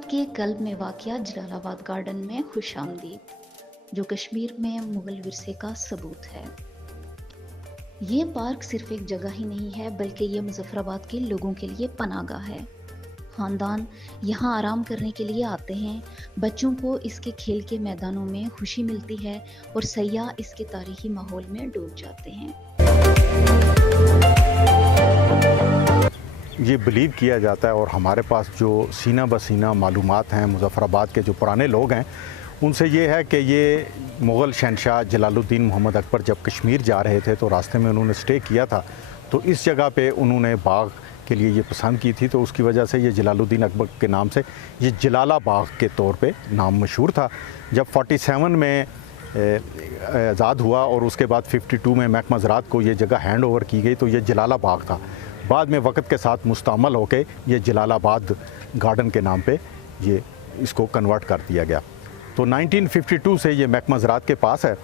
पंजाब के कल्ब में वाक़िया जलालाबाद गार्डन में खुशामदीद, जो कश्मीर में मुग़ल विरसे का सबूत है। ये पार्क सिर्फ एक जगह ही नहीं है, बल्कि ये मुज़फ़्फ़राबाद के लोगों के लिए पनाहगाह है। ख़ानदान यहाँ आराम करने के लिए आते हैं, बच्चों को इसके खेल के मैदानों में खुशी मिलती है और सयाह इसके तारीख़ी माहौल में डूब जाते हैं। ये बिलीव किया जाता है और हमारे पास जो सीना बसीना मालूमात हैं मुज़फ़्फ़राबाद के जो पुराने लोग हैं उनसे ये है कि ये मुग़ल शहनशाह जलालुद्दीन मोहम्मद अकबर जब कश्मीर जा रहे थे तो रास्ते में उन्होंने स्टे किया था, तो इस जगह पे उन्होंने बाग के लिए ये पसंद की थी, तो उसकी वजह से ये जलालुद्दीन अकबर के नाम से ये जलाला बाग के तौर पे नाम मशहूर था। जब 47 में आज़ाद हुआ और उसके बाद 52 में महकमा ज़राअत को ये जगह हैंड ओवर की गई, तो ये जलाला बाग था। बाद में वक्त के साथ मुस्तअमल होके ये जलालाबाद गार्डन के नाम पे ये इसको कन्वर्ट कर दिया गया। तो 1952 से ये महकमा ज़राअत के पास है,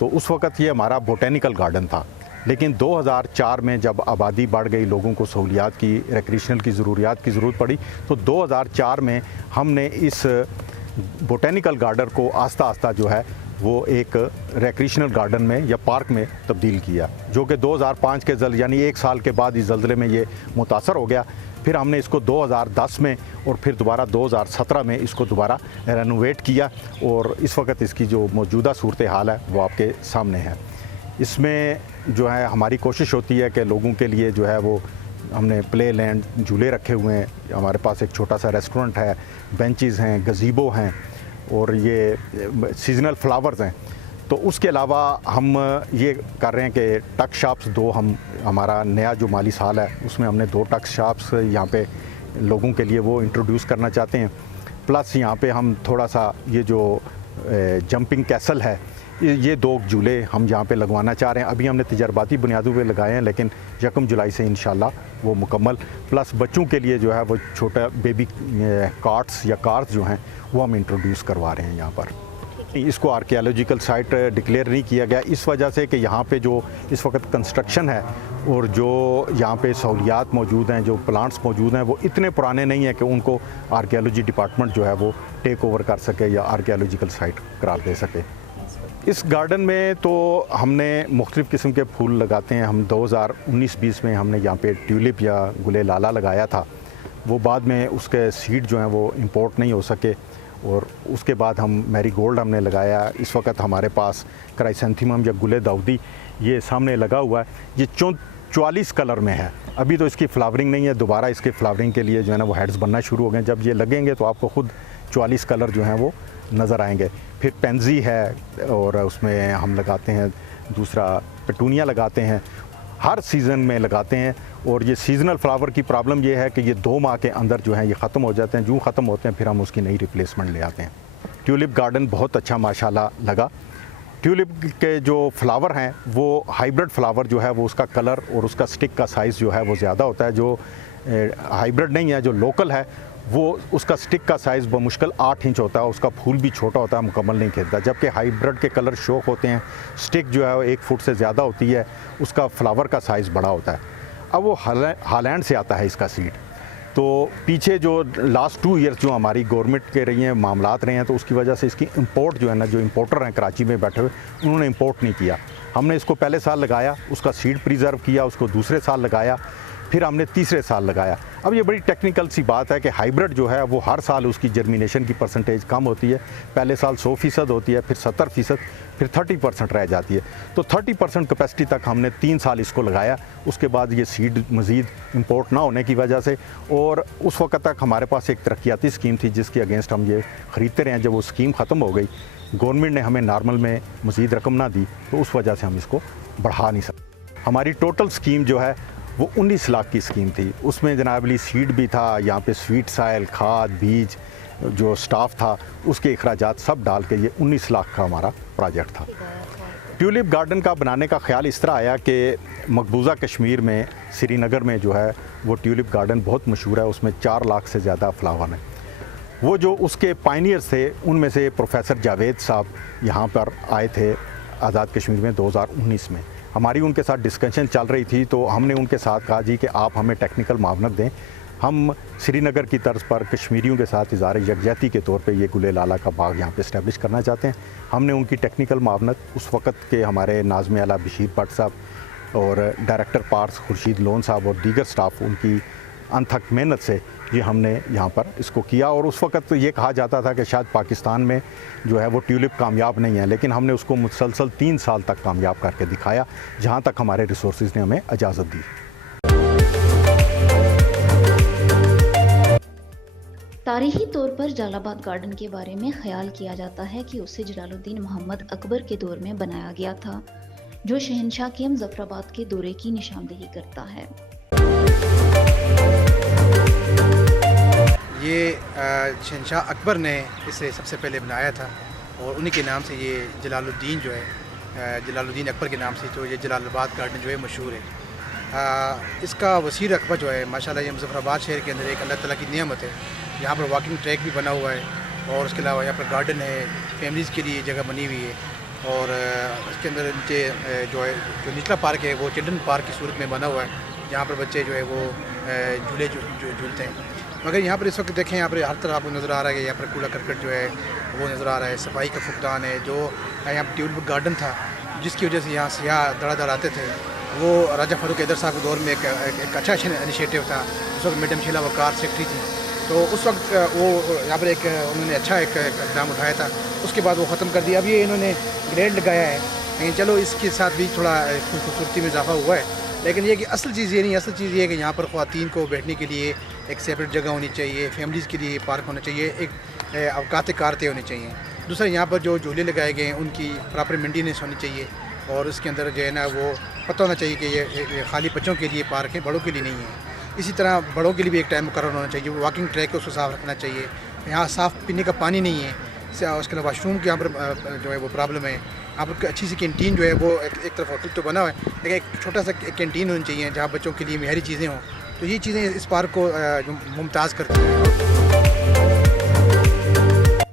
तो उस वक़्त ये हमारा बोटेनिकल गार्डन था। लेकिन 2004 में जब आबादी बढ़ गई, लोगों को सहूलियात की, रिक्रिएशनल की ज़रूरियात की ज़रूरत पड़ी, तो 2004 में हमने इस बोटेनिकल गार्डन को आस्ता आस्ता जो है वो एक रिक्रिएशनल गार्डन में या पार्क में तब्दील किया, जो कि 2005 के यानी एक साल के बाद इस ज़ल्ज़ले में ये मुतासर हो गया। फिर हमने इसको 2010 में और फिर दोबारा 2017 में इसको दोबारा रेनोवेट किया और इस वक्त इसकी जो मौजूदा सूरत हाल है वो आपके सामने है। इसमें जो है हमारी कोशिश होती है कि लोगों के लिए जो है वो हमने प्ले लैंड झूले रखे हुए हैं, हमारे पास एक छोटा सा रेस्टोरेंट है, बेंचेस हैं, गज़ीबो हैं और ये सीजनल फ्लावर्स हैं। तो उसके अलावा हम ये कर रहे हैं कि टक शॉप्स हमारा नया जो माली साल है उसमें हमने 2 टक शॉप्स यहाँ पे लोगों के लिए वो इंट्रोड्यूस करना चाहते हैं। प्लस यहाँ पे हम थोड़ा सा ये जो जंपिंग कैसल है, ये 2 झूले हम यहाँ पे लगवाना चाह रहे हैं। अभी हमने तजर्बाती बुनियादों पे लगाए हैं, लेकिन 1 जुलाई से इंशाल्लाह वो मुकम्मल। प्लस बच्चों के लिए जो है वो छोटा बेबी कार्ट्स या कार्स जो हैं वो हम इंट्रोड्यूस करवा रहे हैं यहाँ पर। इसको आर्कियोलॉजिकल साइट डिक्लेयर नहीं किया गया इस वजह से कि यहाँ पे जो इस वक्त कंस्ट्रक्शन है और जो यहाँ पे सहूलियात मौजूद हैं, जो प्लांट्स मौजूद हैं, वो इतने पुराने नहीं हैं कि उनको आर्कियोलॉजी डिपार्टमेंट जो है वो टेक ओवर कर सके या आर्कियोलॉजिकल साइट करार दे सके। इस गार्डन में तो हमने मुख्तलिफ़ किस्म के फूल लगाते हैं। हम 2019-20 में हमने यहाँ पे ट्यूलिप या गुले लाला लगाया था, वो बाद में उसके सीड जो हैं वो इंपोर्ट नहीं हो सके और उसके बाद हम मैरीगोल्ड हमने लगाया। इस वक्त हमारे पास क्राइसेंथेमम या गुले दाऊदी ये सामने लगा हुआ है, ये 44 कलर में है। अभी तो इसकी फ्लावरिंग नहीं है, दोबारा इसके फ्लावरिंग के लिए जो है ना वो हेड्स बनना शुरू हो गए। जब ये लगेंगे तो आपको ख़ुद 44 कलर जो हैं वो नज़र आएंगे। फिर पेंजी है और उसमें हम लगाते हैं, दूसरा पेटूनिया लगाते हैं, हर सीज़न में लगाते हैं। और ये सीजनल फ्लावर की प्रॉब्लम ये है कि ये 2 माह के अंदर जो है ये ख़त्म हो जाते हैं। जो ख़त्म होते हैं फिर हम उसकी नई रिप्लेसमेंट ले आते हैं। ट्यूलिप गार्डन बहुत अच्छा माशाल्लाह लगा। ट्यूलिप के जो फ्लावर हैं वो हाइब्रिड फ्लावर जो है वो उसका कलर और उसका स्टिक का साइज़ जो है वो ज़्यादा होता है। जो हाइब्रिड नहीं है, जो लोकल है, वो उसका स्टिक का साइज़ बमुश्किल 8 इंच होता है, उसका फूल भी छोटा होता है, मुकम्मल नहीं खिलता। जबकि हाइब्रिड के कलर शौक होते हैं, स्टिक जो है वो 1 फुट से ज़्यादा होती है, उसका फ्लावर का साइज़ बड़ा होता है। अब वो हॉलैंड से आता है इसका सीड। तो पीछे जो लास्ट 2 ईयर्स जो हमारी गवर्नमेंट के रही हैं, मामलात रहे हैं, तो उसकी वजह से इसकी इंपोर्ट जो है ना, जो इंपोर्टर हैं कराची में बैठे हुए, उन्होंने इंपोर्ट नहीं किया। हमने इसको पहले साल लगाया, उसका सीड प्रिजर्व किया, उसको दूसरे साल लगाया, फिर हमने तीसरे साल लगाया। अब ये बड़ी टेक्निकल सी बात है कि हाइब्रिड जो है वो हर साल उसकी जर्मिनेशन की परसेंटेज कम होती है। पहले साल 100% होती है, फिर 70%, फिर 30% रह जाती है। तो 30% कैपेसिटी तक हमने 3 साल इसको लगाया। उसके बाद ये सीड मज़ीद इंपोर्ट ना होने की वजह से, और उस वक्त तक हमारे पास एक तरक्याती स्कीम थी जिसके अगेंस्ट हम ये ख़रीदते रहे हैं। जब वो स्कीम ख़त्म हो गई, गवर्नमेंट ने हमें नॉर्मल में मज़ीद रकम ना दी, तो उस वजह से हम इसको बढ़ा नहीं सकते। हमारी टोटल स्कीम जो है वो 19 लाख की स्कीम थी। उसमें जनाबली सीड भी था, यहाँ पे स्वीट साइल, खाद, बीज, जो स्टाफ था, उसके अखराजात सब डाल के ये 19 लाख का हमारा प्रोजेक्ट था। ट्यूलिप गार्डन का बनाने का ख्याल इस तरह आया कि मकबूजा कश्मीर में, श्रीनगर में जो है वो ट्यूलिप गार्डन बहुत मशहूर है, उसमें 4 लाख से ज़्यादा फ्लावर हैं। वो जो उसके पायनियर्स थे उनमें से प्रोफेसर जावेद साहब यहाँ पर आए थे आज़ाद कश्मीर में 2019 में। हमारी उनके साथ डिस्कशन चल रही थी, तो हमने उनके साथ कहा जी कि आप हमें टेक्निकल मावनत दें हम श्रीनगर की तर्ज पर कश्मीरियों के साथ इज़हार यकजहती के तौर पे ये गुले लाला का बाग यहाँ पे इस्टेब्लिश करना चाहते हैं। हमने उनकी टेक्निकल मावनत उस वक़्त के हमारे नाज़िम आला बशीर भट्ट साहब और डायरेक्टर पार्क्स खुर्शीद लोन साहब और दीगर स्टाफ उनकी अनथक मेहनत से ये हमने यहाँ पर इसको किया। और उस वक़्त ये कहा जाता था कि शायद पाकिस्तान में जो है वो ट्यूलिप कामयाब नहीं है, लेकिन हमने उसको मुसलसल 3 साल तक कामयाब करके दिखाया, जहाँ तक हमारे रिसोर्सेज ने हमें इजाज़त दी। तारीखी तौर पर जलालाबाद गार्डन के बारे में ख्याल किया जाता है कि उसे जलालुद्दीन मोहम्मद अकबर के दौर में बनाया गया था, जो शहंशाह के मुजफ्फराबाद के दौरे की निशानदेही करता है। ये शहंशाह अकबर ने इसे सबसे पहले बनाया था और उन्हीं के नाम से ये जलालुद्दीन जो है जलालुद्दीन अकबर के नाम से तो ये जलालाबाद गार्डन जो है मशहूर है। इसका वसीर रकबा जो है माशाल्लाह ये मुजफ्फराबाद शहर के अंदर एक अल्लाह ताला की नेमत है। यहाँ पर वॉकिंग ट्रैक भी बना हुआ है और उसके अलावा यहाँ पर गार्डन है, फैमिलीज़ के लिए जगह बनी हुई है और इसके अंदर नीचे जो निचला पार्क है वो चिल्ड्रन पार्क की सूरत में बना हुआ है, जहाँ पर बच्चे जो है वो झूले झूलते हैं। मगर यहाँ पर इस वक्त देखें, यहाँ पर हर तरफ आपको नज़र आ रहा है कि यहाँ पर कूड़ा करकट जो है वो नज़र आ रहा है, सफाई का फुकदान है। जो यहाँ पर ट्यूलिप गार्डन था जिसकी वजह से यहाँ सियाह धड़ाधड़ आते थे, वो राजा फारूक हैदर साहब के दौर में एक अच्छा इनिशिएटिव था। उस वक्त मैडम शीला वकार सेक्रेटरी थी, तो उस वक्त वो यहाँ पर उन्होंने अच्छा एक इक़दाम उठाया था। उसके बाद वो ख़त्म कर दिया। अब ये इन्होंने ग्रेड लगाया है, लेकिन चलो इसके साथ भी थोड़ा खूबसूरती में इजाफा हुआ है। लेकिन ये कि असल चीज़ ये नहीं, असल चीज़ ये है कि यहाँ पर ख़वातीन को बैठने के लिए एक सेपरेट जगह होनी चाहिए, फैमिलीज़ के लिए पार्क होना चाहिए, एक अवकात कारते होने चाहिए। दूसरा, यहाँ पर जो झूले लगाए गए हैं उनकी प्रॉपर मेंटेनेंस होनी चाहिए और उसके अंदर जो है ना वो पता होना चाहिए कि ये खाली बच्चों के लिए पार्क है, बड़ों के लिए नहीं है। इसी तरह बड़ों के लिए भी एक टाइम मुकर्रर होना चाहिए, वॉकिंग ट्रैक है उसको साफ़ रखना चाहिए। यहाँ साफ़ पीने का पानी नहीं है, उसके अलावा वाशरूम के यहाँ पर जो है वो प्रॉब्लम है। यहाँ पर अच्छी सी कैंटीन जो है वो एक तरफ होटल तो बना हुआ है, लेकिन एक छोटा सा कैंटीन होनी चाहिए जहाँ बच्चों के लिए मेहरी चीज़ें हों। तो ये चीज़ें इस पार्क को मुमताज़ करती हैं।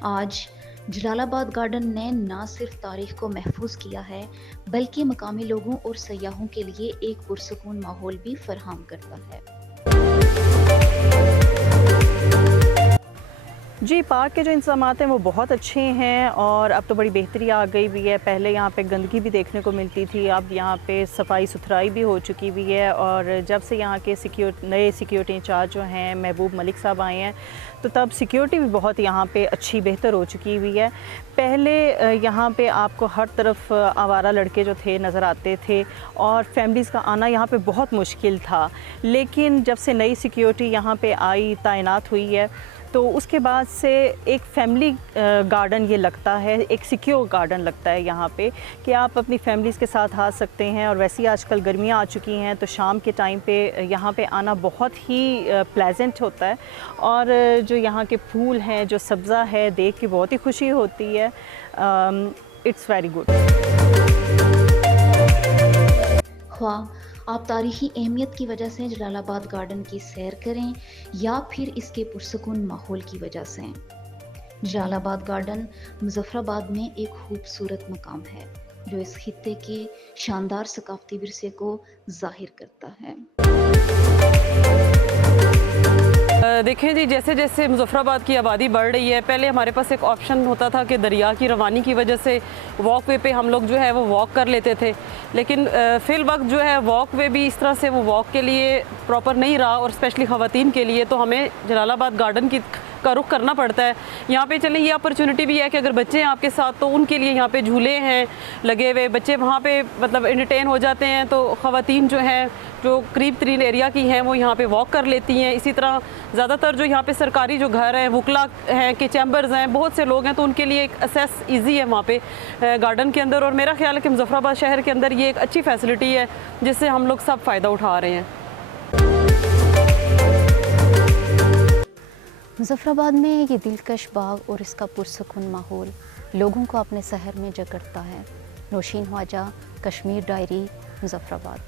आज जलालाबाद गार्डन ने न सिर्फ तारीख को महफूज किया है, बल्कि मकामी लोगों और सयाहों के लिए एक पुरसकून माहौल भी फराहम करता है। जी, पार्क के जो इंतज़ामात हैं वो बहुत अच्छे हैं और अब तो बड़ी बेहतरी आ गई हुई है। पहले यहाँ पे गंदगी भी देखने को मिलती थी, अब यहाँ पे सफाई सुथराई भी हो चुकी हुई है। और जब से यहाँ के नए सिक्योरिटी इंचार्ज जो हैं महबूब मलिक साहब आए हैं, तो तब सिक्योरिटी भी बहुत यहाँ पे अच्छी बेहतर हो चुकी हुई है। पहले यहाँ पे आपको हर तरफ आवारा लड़के जो थे नज़र आते थे और फैमिलीज़ का आना यहाँ पे बहुत मुश्किल था। लेकिन जब से नई सिक्योरिटी यहाँ पे आई, तैनात हुई है, तो उसके बाद से एक फैमिली गार्डन ये लगता है, एक सिक्योर गार्डन लगता है यहाँ पे कि आप अपनी फैमिलीज़ के साथ आ सकते हैं। और वैसे ही आजकल गर्मियाँ आ चुकी हैं, तो शाम के टाइम पे यहाँ पे आना बहुत ही प्लेजेंट होता है। और जो यहाँ के फूल हैं, जो सब्ज़ा है, देख के बहुत ही खुशी होती है। It's very good. आप तारीखी अहमियत की वजह से जलालाबाद गार्डन की सैर करें या फिर इसके पुरसकून माहौल की वजह से, जलालाबाद गार्डन मुजफ्फराबाद में एक खूबसूरत मकाम है जो इस खित्ते के शानदार सकाफती विरसे को जाहिर करता है। देखें जी, जैसे जैसे मुजफ्फराबाद की आबादी बढ़ रही है, पहले हमारे पास एक ऑप्शन होता था कि दरिया की रवानी की वजह से वॉक वे पे हम लोग जो है वो वॉक कर लेते थे। लेकिन फिल वक्त जो है वॉक वे भी इस तरह से वो वॉक के लिए प्रॉपर नहीं रहा, और स्पेशली ख़वातीन के लिए तो हमें जलालाबाद गार्डन का रुख करना पड़ता है। यहाँ पे चलें, ये अपॉर्चुनिटी भी है कि अगर बच्चे हैं आपके साथ तो उनके लिए यहाँ पे झूले हैं लगे हुए, बच्चे वहाँ पे मतलब एंटरटेन हो जाते हैं। तो ख़वातीन जो हैं, जो करीब तरीन एरिया की हैं, वो यहाँ पे वॉक कर लेती हैं। इसी तरह ज़्यादातर जो यहाँ पे सरकारी जो घर हैं, वकला हैं, के चैम्बर्स हैं, बहुत से लोग हैं, तो उनके लिए एक एक्सेस ईजी है वहाँ पे गार्डन के अंदर। और मेरा ख्याल है कि मुजफ्फराबाद शहर के अंदर ये एक अच्छी फैसिलिटी है जिससे हम लोग सब फ़ायदा उठा रहे हैं। मुजफ्फराबाद में ये दिलकश बाग और इसका पुरसकून माहौल लोगों को अपने शहर में जकड़ता है। नौशीन ख्वाजा, कश्मीर डायरी, मुजफ्फराबाद।